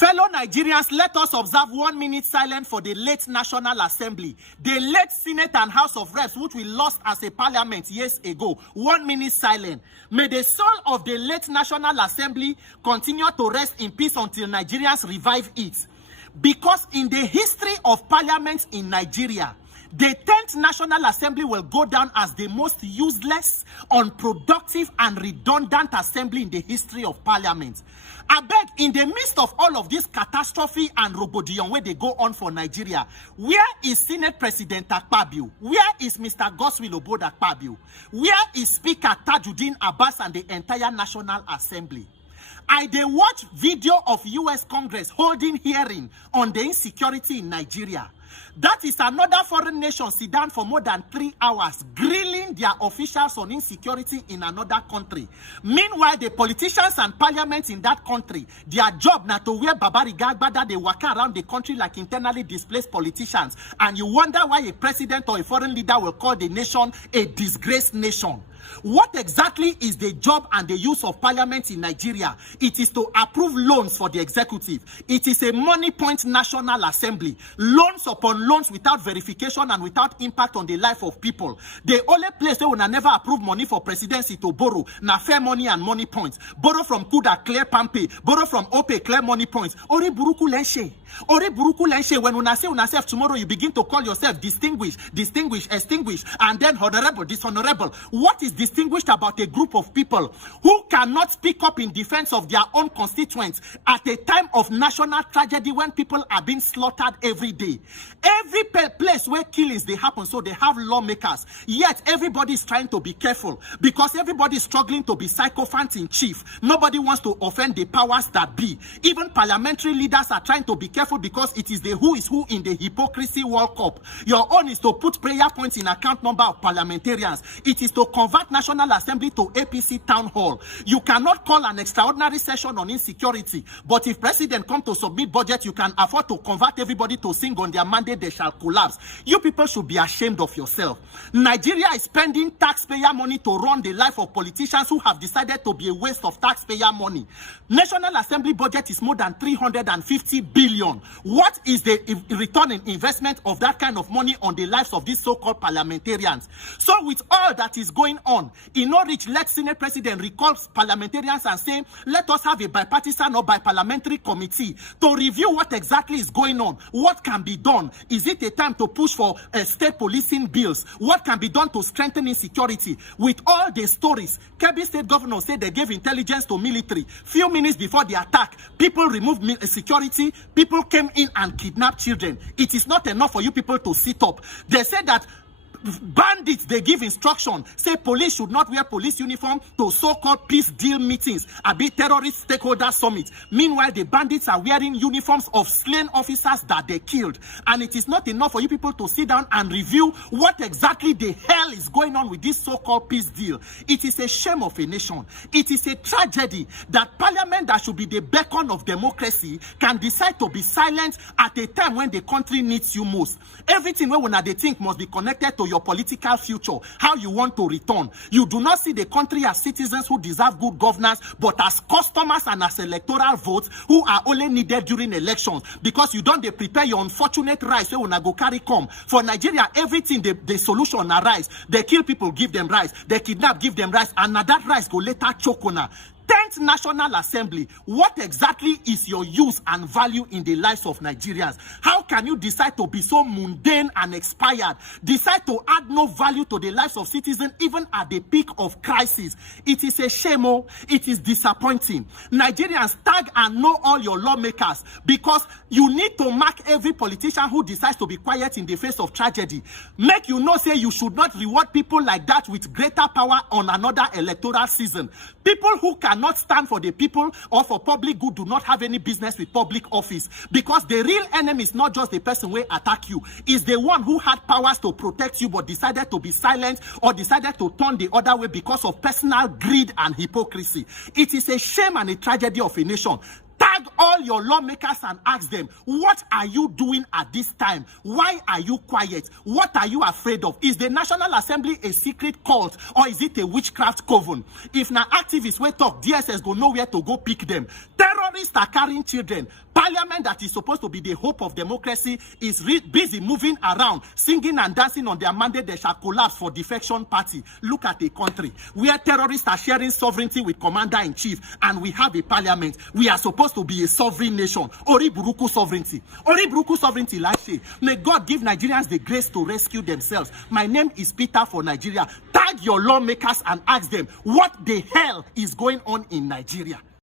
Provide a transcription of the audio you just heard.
Fellow Nigerians, let us observe 1 minute silence for the late National Assembly, the late Senate and House of Reps, which we lost as a parliament years ago. 1 minute silence. May the soul of the late National Assembly continue to rest in peace until Nigerians revive it. Because in the history of parliaments in Nigeria, the 10th National Assembly will go down as the most useless, unproductive, and redundant assembly in the history of parliament. I beg, in the midst of all of this catastrophe and robodion where they go on for Nigeria, where is Senate President Akpabio? Where is Mr. Godswill Obod Akpabio? Where is Speaker Tajuddin Abbas and the entire National Assembly? I dey watch video of US Congress holding hearing on the insecurity in Nigeria. That is another foreign nation sit down for more than 3 hours, grilling their officials on insecurity in another country. Meanwhile, the politicians and parliaments in that country, their job na to wear babariga that they walk around the country like internally displaced politicians. And you wonder why a president or a foreign leader will call the nation a disgraced nation. What exactly is the job and the use of parliament in Nigeria? It is to approve loans for the executive. It is a money point National Assembly. Loans upon loans without verification and without impact on the life of people. The only place where we never approve money for presidency to borrow, na fair money and money points. Borrow from Kuda, clear Pampe. Borrow from Ope, clear money points. Ori buruku lenshe. Ori buruku lenshe. When una say unasef tomorrow, you begin to call yourself distinguished, extinguished, and then honorable, dishonorable. What is distinguished about a group of people who cannot speak up in defense of their own constituents at a time of national tragedy when people are being slaughtered every day? Every place where killings they happen, so they have lawmakers. Yet everybody is trying to be careful because everybody is struggling to be sycophant in chief. Nobody wants to offend the powers that be. Even parliamentary leaders are trying to be careful because it is the who is who in the hypocrisy World Cup. Your own is to put prayer points in account number of parliamentarians. It is to convert National Assembly to APC town hall. You cannot call an extraordinary session on insecurity, but if president come to submit budget, you can afford to convert everybody to sing on their mandate, they shall collapse. You people should be ashamed of yourself. Nigeria is spending taxpayer money to run the life of politicians who have decided to be a waste of taxpayer money. National Assembly budget is more than 350 billion. What is the return in investment of that kind of money on the lives of these so-called parliamentarians? So with all that is going on, in Norwich, let Senate President recall parliamentarians and say, let us have a bipartisan or biparliamentary committee to review what exactly is going on. What can be done? Is it a time to push for state policing bills? What can be done to strengthen insecurity? With all the stories, Kebbi State Governor said they gave intelligence to military. Few minutes before the attack, people removed security. People came in and kidnapped children. It is not enough for you people to sit up. They said that bandits, they give instruction, say police should not wear police uniform to so-called peace deal meetings, a bit terrorist stakeholder summit. Meanwhile, the bandits are wearing uniforms of slain officers that they killed. And it is not enough for you people to sit down and review what exactly the hell is going on with this so-called peace deal. It is a shame of a nation. It is a tragedy that parliament that should be the beacon of democracy can decide to be silent at a time when the country needs you most. Everything when they think must be connected to your political future, how you want to return. You do not see the country as citizens who deserve good governance, but as customers and as electoral votes who are only needed during elections because you don't prepare your unfortunate rice when you go carry come. For Nigeria, everything the solution arise. They kill people, give them rice. They kidnap, give them rice, and that rice go later choke on her. 10th National Assembly, what exactly is your use and value in the lives of Nigerians? How can you decide to be so mundane and expired? Decide to add no value to the lives of citizens even at the peak of crisis? It is a shame. Oh, it is disappointing. Nigerians, tag and know all your lawmakers because you need to mark every politician who decides to be quiet in the face of tragedy. Make you know, say you should not reward people like that with greater power on another electoral season. People who cannot stand for the people or for public good do not have any business with public office because the real enemy is not just the person who attack you, it's the one who had powers to protect you but decided to be silent or decided to turn the other way because of personal greed and hypocrisy. It is a shame and a tragedy of a nation. Tag all your lawmakers and ask them, what are you doing at this time? Why are you quiet? What are you afraid of? Is the National Assembly a secret cult or is it a witchcraft coven? If now activists will talk, DSS go nowhere to go pick them. Terrorists are carrying children. Parliament that is supposed to be the hope of democracy is busy moving around, singing and dancing on their mandate. They shall collapse for defection party. Look at a country where terrorists are sharing sovereignty with commander-in-chief, and we have a parliament. We are supposed to be a sovereign nation. Oriburuku sovereignty. Oriburuku sovereignty, Lashe. May God give Nigerians the grace to rescue themselves. My name is Peter for Nigeria. Tag your lawmakers and ask them what the hell is going on in Nigeria.